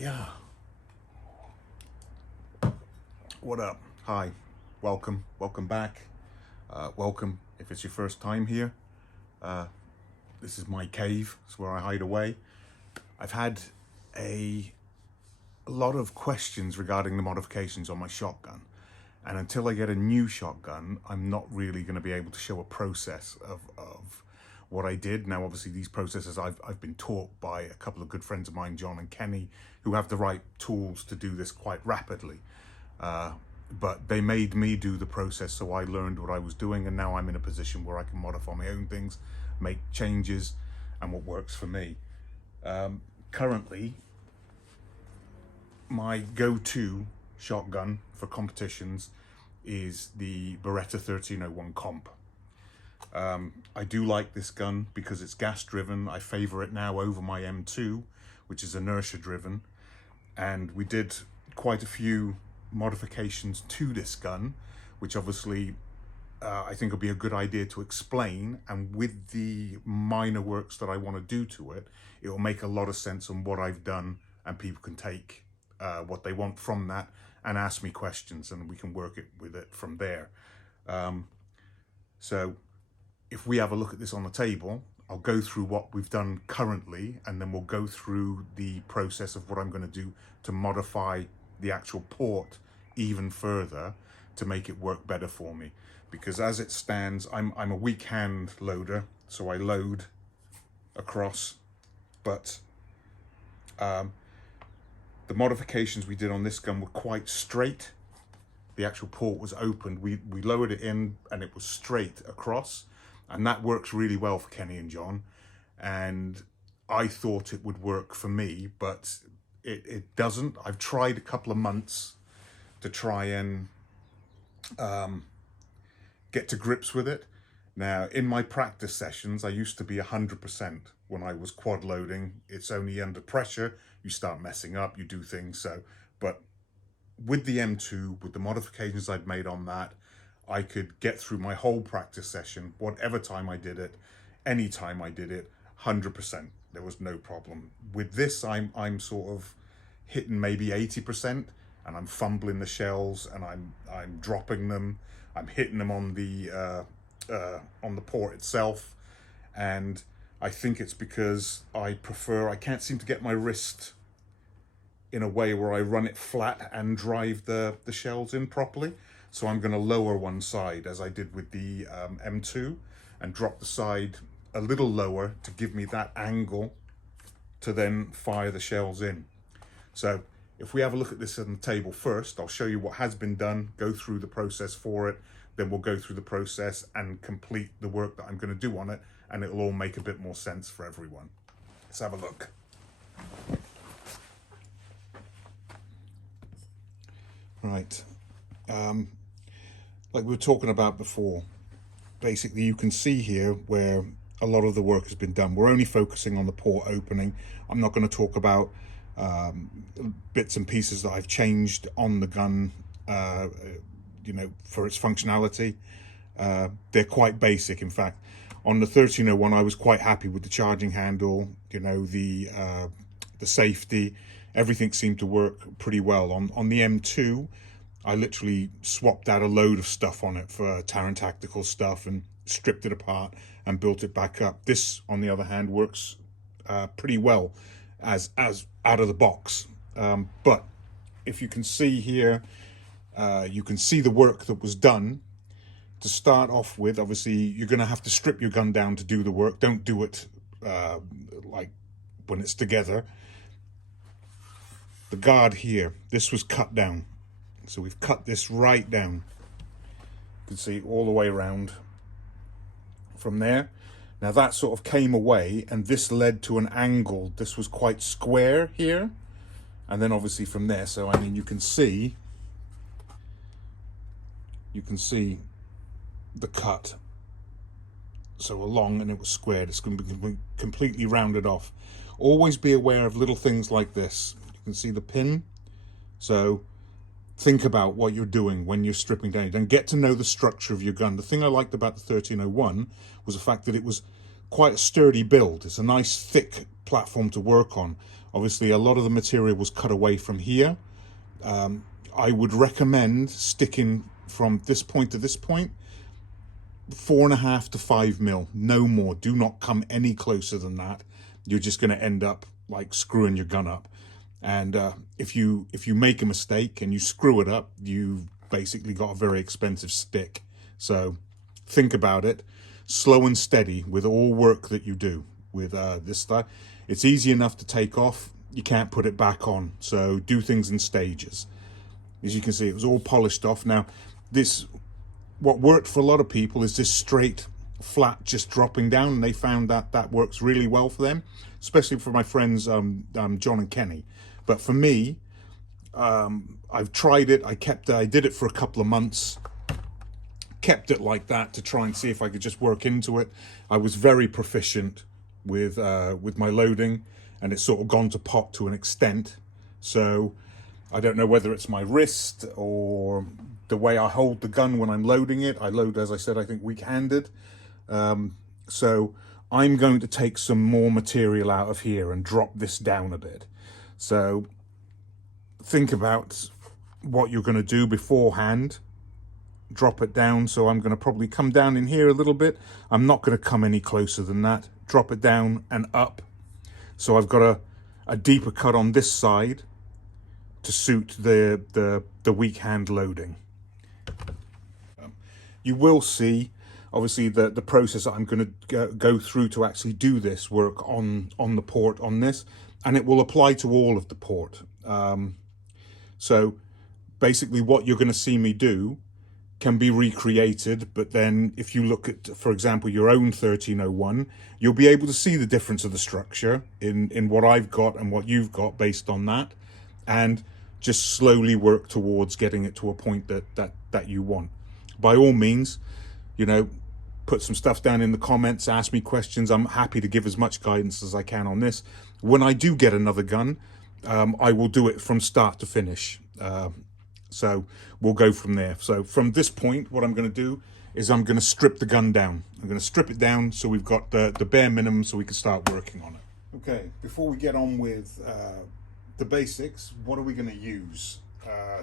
Yeah. What up? Hi. Welcome. Welcome back. Welcome if it's your first time here. This is my cave. It's where I hide away. I've had a lot of questions regarding the modifications on my shotgun. And until I get a new shotgun, I'm not really going to be able to show a process of what I did. Now, obviously, these processes I've been taught by a couple of good friends of mine, John and Kenny, who have the right tools to do this quite rapidly. But they made me do the process, so I learned what I was doing, and now I'm in a position where I can modify my own things, make changes, and what works for me. Currently, my go-to shotgun for competitions is the Beretta 1301 Comp. I do like this gun because it's gas driven. I favor it now over my M2, which is inertia driven, and we did quite a few modifications to this gun, which obviously I think will be a good idea to explain, and with the minor works that I want to do to it, it will make a lot of sense on what I've done, and people can take what they want from that and ask me questions, and we can work with it from there. So if we have a look at this on the table, I'll go through what we've done currently, and then we'll go through the process of what I'm going to do to modify the actual port even further to make it work better for me. Because as it stands, I'm a weak hand loader, so I load across, but the modifications we did on this gun were quite straight. The actual port was opened. We lowered it in and it was straight across, and that works really well for Kenny and John, and I thought it would work for me, but it doesn't. I've tried a couple of months to try and get to grips with it. Now, in my practice sessions, I used to be 100% when I was quad loading. It's only under pressure you start messing up, you do things. So, but with the M2, with the modifications I'd made on that, I could get through my whole practice session, whatever time I did it, any time I did it, 100%. There was no problem. With this, I'm sort of hitting maybe 80%, and I'm fumbling the shells, and I'm dropping them. I'm hitting them on the port itself, and I think it's because I can't seem to get my wrist in a way where I run it flat and drive the shells in properly. So I'm going to lower one side, as I did with the M2, and drop the side a little lower to give me that angle to then fire the shells in. So if we have a look at this on the table first, I'll show you what has been done, go through the process for it, then we'll go through the process and complete the work that I'm going to do on it, and it'll all make a bit more sense for everyone. Let's have a look. Right. Like we were talking about before, basically you can see here where a lot of the work has been done. We're only focusing on the port opening. I'm not going to talk about bits and pieces that I've changed on the gun, you know, for its functionality. They're quite basic. In fact, on the 1301, I was quite happy with the charging handle, you know, the safety, everything seemed to work pretty well. On the M2, I literally swapped out a load of stuff on it for Taran Tactical stuff and stripped it apart and built it back up. This, on the other hand, works pretty well as out of the box. But if you can see here, you can see the work that was done. To start off with, obviously, you're going to have to strip your gun down to do the work. Don't do it like when it's together. The guard here, this was cut down. So we've cut this right down. You can see all the way around from there. Now that sort of came away, and this led to an angle. This was quite square here. And then obviously from there, so I mean, you can see the cut. So along, and it was squared. It's going to be completely rounded off. Always be aware of little things like this. You can see the pin. So think about what you're doing when you're stripping down. And get to know the structure of your gun. The thing I liked about the 1301 was the fact that it was quite a sturdy build. It's a nice thick platform to work on. Obviously, a lot of the material was cut away from here. I would recommend sticking from this point to this point 4.5 to 5 mil, no more. Do not come any closer than that. You're just going to end up like screwing your gun up. And if you make a mistake and you screw it up, you've basically got a very expensive stick. So think about it. Slow and steady with all work that you do with this stuff. It's easy enough to take off. You can't put it back on. So do things in stages. As you can see, it was all polished off. Now, what worked for a lot of people is this straight, flat, just dropping down. And they found that that works really well for them, especially for my friends John and Kenny. But for me, I've tried it. I did it for a couple of months. Kept it like that to try and see if I could just work into it. I was very proficient with my loading, and it's sort of gone to pot to an extent. So I don't know whether it's my wrist or the way I hold the gun when I'm loading it. I load, as I said, I think weak-handed. So I'm going to take some more material out of here and drop this down a bit. So think about what you're going to do beforehand. Drop it down. So I'm going to probably come down in here a little bit. I'm not going to come any closer than that. Drop it down and up. So I've got a deeper cut on this side to suit the weak hand loading. You will see, obviously, the process that I'm going to go through to actually do this work on the port on this, and it will apply to all of the port. So basically what you're going to see me do can be recreated, but then if you look at, for example, your own 1301, you'll be able to see the difference of the structure in what I've got and what you've got based on that, and just slowly work towards getting it to a point that you want. By all means, you know, put some stuff down in the comments, ask me questions. I'm happy to give as much guidance as I can on this. When I do get another gun, I will do it from start to finish. So we'll go from there. So from this point, what I'm going to do is I'm going to strip the gun down. I'm going to strip it down so we've got the bare minimum so we can start working on it. Okay, before we get on with the basics, what are we going to use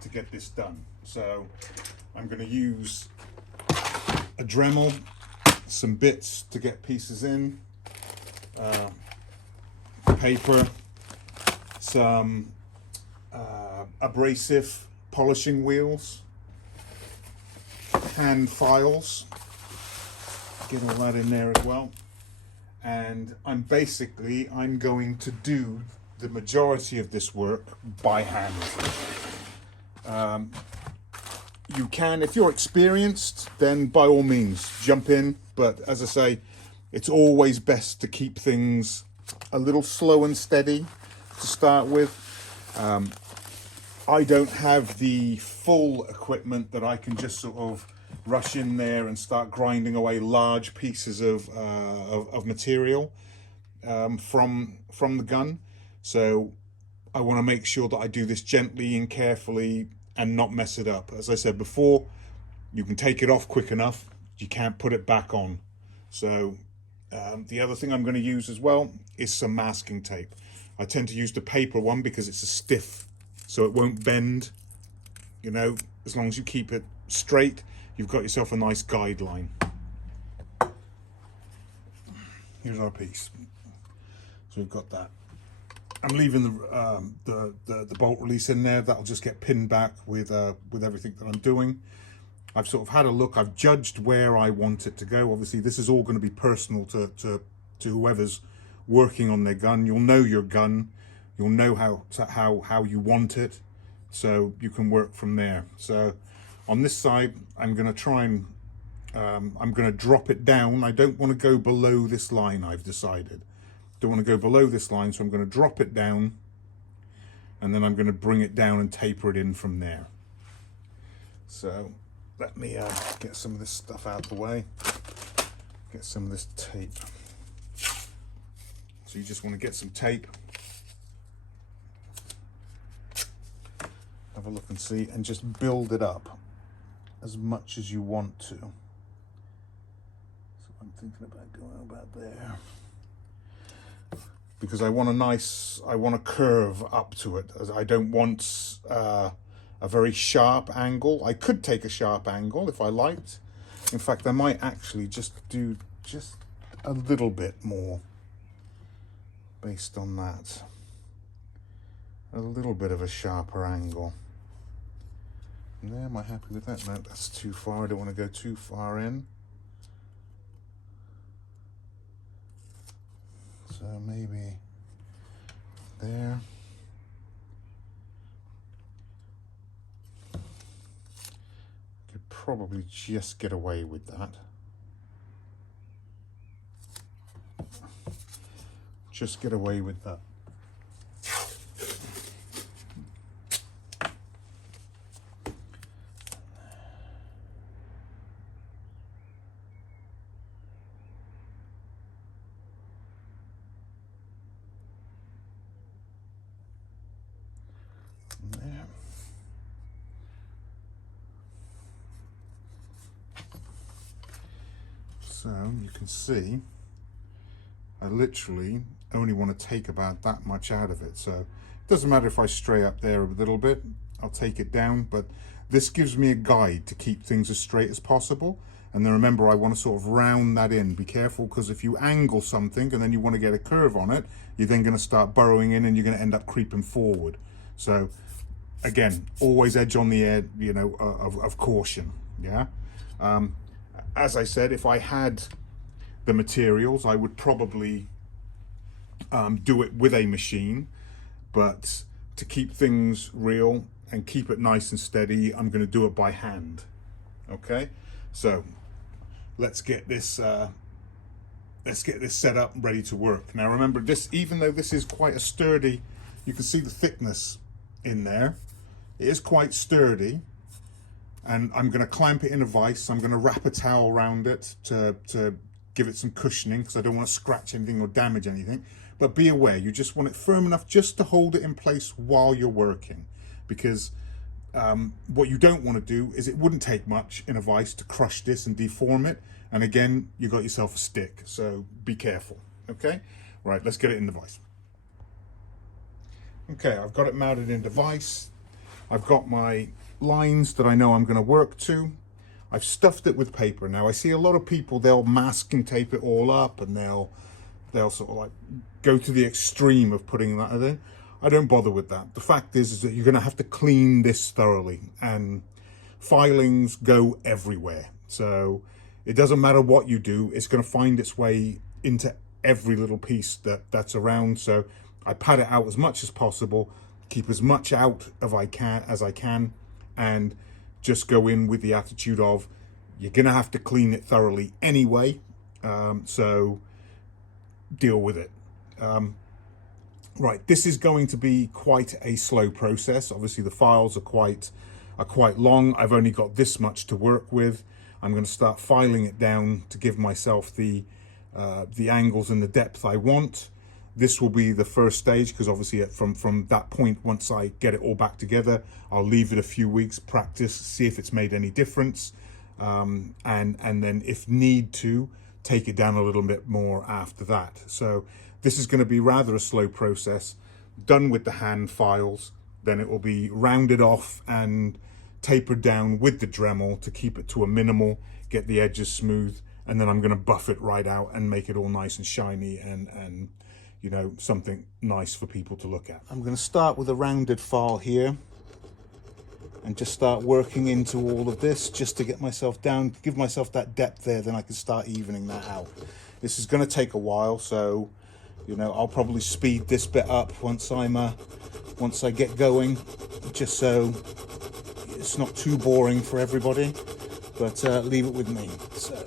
to get this done? So I'm going to use a Dremel, some bits to get pieces in, paper, some abrasive polishing wheels, hand files, get all that in there as well. And I'm going to do the majority of this work by hand. You can, if you're experienced, then by all means jump in, but as I say, it's always best to keep things a little slow and steady to start with. I don't have the full equipment that I can just sort of rush in there and start grinding away large pieces of material from the gun. So I want to make sure that I do this gently and carefully and not mess it up. As I said before, you can take it off quick enough, you can't put it back on. So the other thing I'm going to use as well is some masking tape. I tend to use the paper one because it's a stiff, so it won't bend. You know, as long as you keep it straight, you've got yourself a nice guideline. Here's our piece. So we've got that. I'm leaving the bolt release in there. That'll just get pinned back with everything that I'm doing. I've sort of had a look. I've judged where I want it to go. Obviously, this is all going to be personal to whoever's working on their gun. You'll know your gun. You'll know how you want it, so you can work from there. So on this side, I'm going to try and I'm going to drop it down. I don't want to go below this line. I've decided. Don't want to go below this line, so I'm going to drop it down, and then I'm going to bring it down and taper it in from there. So let me get some of this stuff out of the way, get some of this tape. So you just want to get some tape, have a look and see, and just build it up as much as you want to. So I'm thinking about going about there. because I want a curve up to it. As I don't want a very sharp angle. I could take a sharp angle if I liked. In fact, I might actually just do just a little bit more based on that. A little bit of a sharper angle. There, am I happy with that? No, that's too far. I don't want to go too far in. So maybe there. Could probably just get away with that. Just get away with that. There. So you can see I literally only want to take about that much out of it. So it doesn't matter if I stray up there a little bit, I'll take it down, but this gives me a guide to keep things as straight as possible. And then remember, I want to sort of round that in. Be careful, because if you angle something and then you want to get a curve on it, you're then going to start burrowing in and you're going to end up creeping forward. So again, always edge on the edge, you know, of caution. Yeah. As I said, if I had the materials, I would probably do it with a machine, but to keep things real and keep it nice and steady, I'm going to do it by hand. Okay, so let's get this set up and ready to work. Now remember, this, even though this is quite a sturdy, you can see the thickness in there, it is quite sturdy, and I'm going to clamp it in a vise. I'm going to wrap a towel around it to give it some cushioning, because I don't want to scratch anything or damage anything. But be aware, you just want it firm enough just to hold it in place while you're working, because what you don't want to do is, it wouldn't take much in a vise to crush this and deform it, and again, you got yourself a stick, so be careful. Okay, right, let's get it in the vise. Okay, I've got it mounted in the vise. I've got my lines that I know I'm going to work to. I've stuffed it with paper. Now I see a lot of people, they'll mask and tape it all up, and they'll sort of like go to the extreme of putting that in. I don't bother with that. The fact is that you're going to have to clean this thoroughly, and filings go everywhere. So it doesn't matter what you do, it's going to find its way into every little piece that's around. So I pad it out as much as possible, keep as much out as I can, and just go in with the attitude of, you're going to have to clean it thoroughly anyway, so deal with it. Right, this is going to be quite a slow process. Obviously the files are quite long. I've only got this much to work with. I'm going to start filing it down to give myself the angles and the depth I want. This will be the first stage, because obviously from that point, once I get it all back together, I'll leave it a few weeks, practice, see if it's made any difference, and then if need to, take it down a little bit more after that. So this is going to be rather a slow process. Done with the hand files, then it will be rounded off and tapered down with the Dremel to keep it to a minimal, get the edges smooth, and then I'm going to buff it right out and make it all nice and shiny and you know, something nice for people to look at. I'm going to start with a rounded file here and just start working into all of this just to get myself down, give myself that depth there, then I can start evening that out. This is going to take a while, so you know, I'll probably speed this bit up once I get going, just so it's not too boring for everybody, but leave it with me. So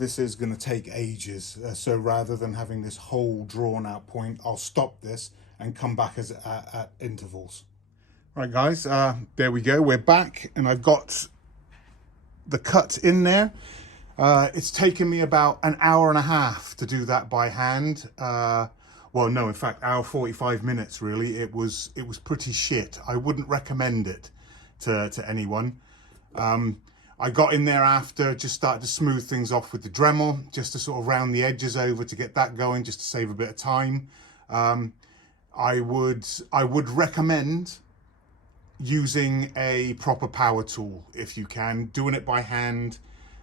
this is going to take ages. So rather than having this whole drawn out point, I'll stop this and come back at intervals. Right guys, there we go, we're back, and I've got the cut in there. It's taken me about an hour and a half to do that by hand. Well, no, in fact, hour 45 minutes really. It was pretty shit. I wouldn't recommend it to anyone. I got in there after, just started to smooth things off with the Dremel, just to sort of round the edges over to get that going, just to save a bit of time. I would recommend using a proper power tool if you can. Doing it by hand,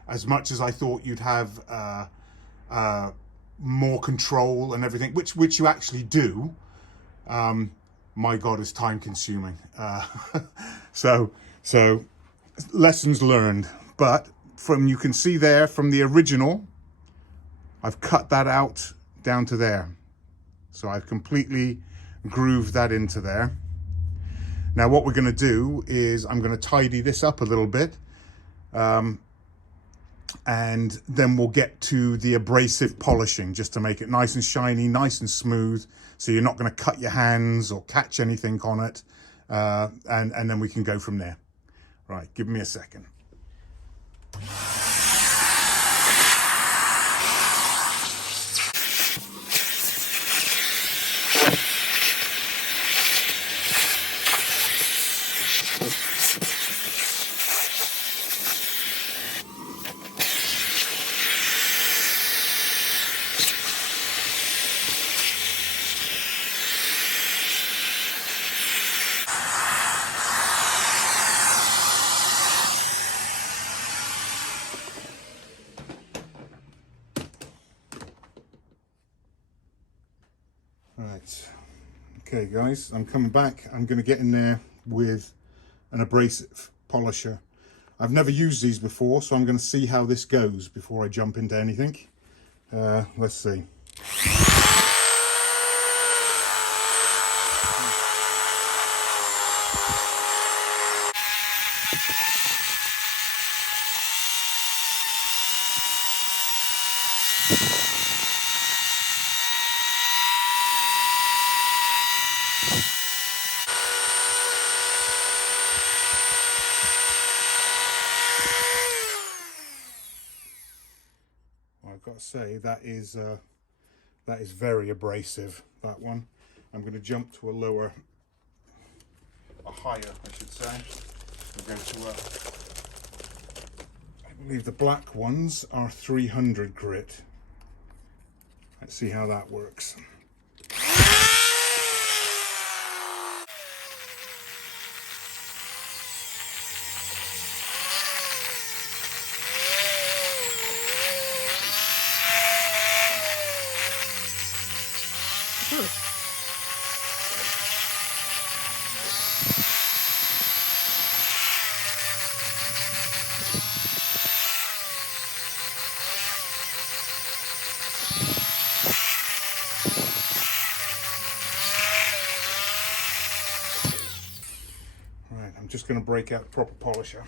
as much as I thought you'd have more control and everything, which you actually do, my God, it's time consuming. So lessons learned. But you can see there from the original, I've cut that out down to there. So I've completely grooved that into there. Now what we're going to do is I'm going to tidy this up a little bit, and then we'll get to the abrasive polishing, just to make it nice and shiny, nice and smooth, so you're not going to cut your hands or catch anything on it, and then we can go from there. Right, give me a second. Right, okay guys, I'm coming back. I'm going to get in there with an abrasive polisher. I've never used these before, so I'm going to see how this goes before I jump into anything. Let's see. I've got to say that is very abrasive, that one. I'm going to jump to a higher, I should say. We're going to, I believe the black ones are 300 grit. Let's see how that works. Right, I'm just going to break out the proper polisher.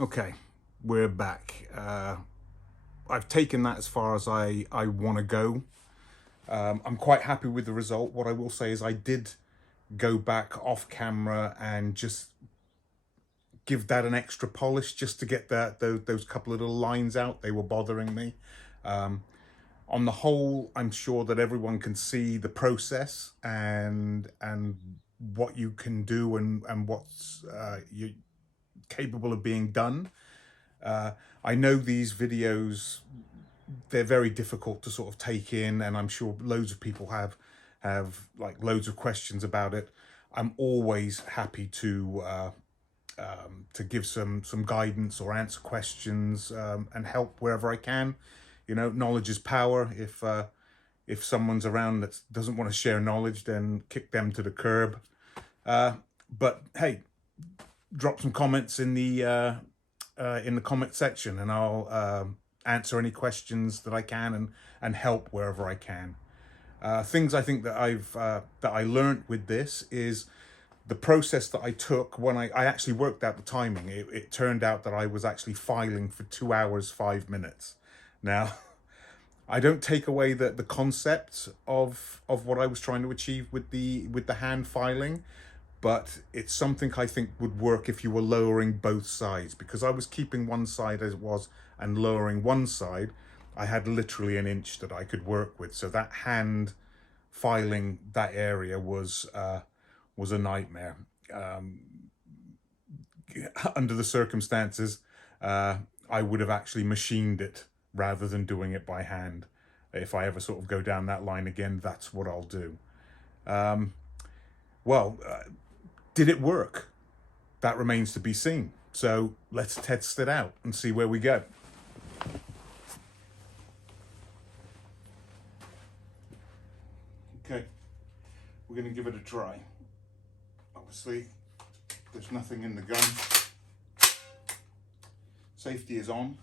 Okay, we're back. I've taken that as far as I want to go. I'm quite happy with the result. What I will say is I did go back off camera and just give that an extra polish just to get those couple of little lines out. They were bothering me. On the whole, I'm sure that everyone can see the process and what you can do and what's you capable of being done. I know these videos, they're very difficult to sort of take in, and I'm sure loads of people have like loads of questions about it. I'm always happy to give some guidance or answer questions and help wherever I can. You know, knowledge is power. If someone's around that doesn't want to share knowledge, then kick them to the curb. But hey, drop some comments in the comment section, and I'll answer any questions that I can and help wherever I can. Things I think that I learned with this is the process that I took when I actually worked out the timing. It turned out that I was actually filing for 2 hours, 5 minutes. Now, I don't take away the concept of what I was trying to achieve with the hand filing, but it's something I think would work if you were lowering both sides, because I was keeping one side as it was and lowering one side. I had literally an inch that I could work with, so that hand filing that area was a nightmare. Under the circumstances, I would have actually machined it rather than doing it by hand. If I ever sort of go down that line again, that's what I'll do. Well, did it work? That remains to be seen. So let's test it out and see where we go. Okay, we're going to give it a try. Obviously, there's nothing in the gun. Safety is on.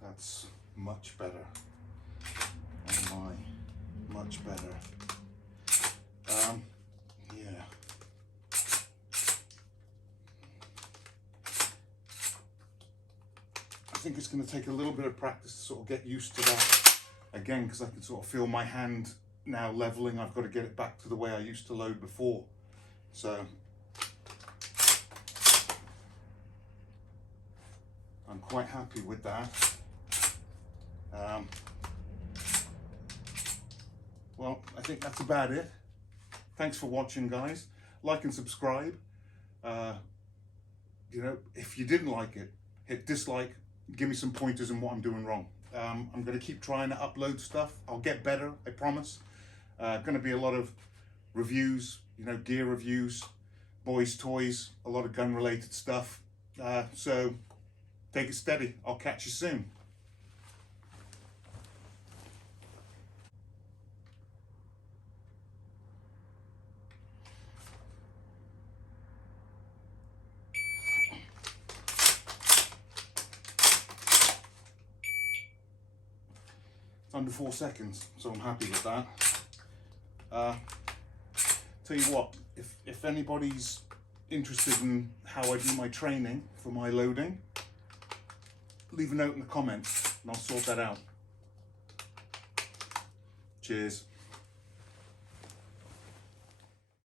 That's much better. Oh my, much better. Yeah. I think it's going to take a little bit of practice to sort of get used to that again, because I can sort of feel my hand now leveling. I've got to get it back to the way I used to load before. So I'm quite happy with that. Well, I think that's about it. Thanks for watching, guys. Like and subscribe. You know, if you didn't like it, hit dislike. Give me some pointers on what I'm doing wrong. I'm going to keep trying to upload stuff. I'll get better, I promise. Going to be a lot of reviews, you know, gear reviews, boys' toys, a lot of gun-related stuff. So take it steady. I'll catch you soon. Under 4 seconds, so I'm happy with that. Tell you what, if anybody's interested in how I do my training for my loading, leave a note in the comments and I'll sort that out. Cheers.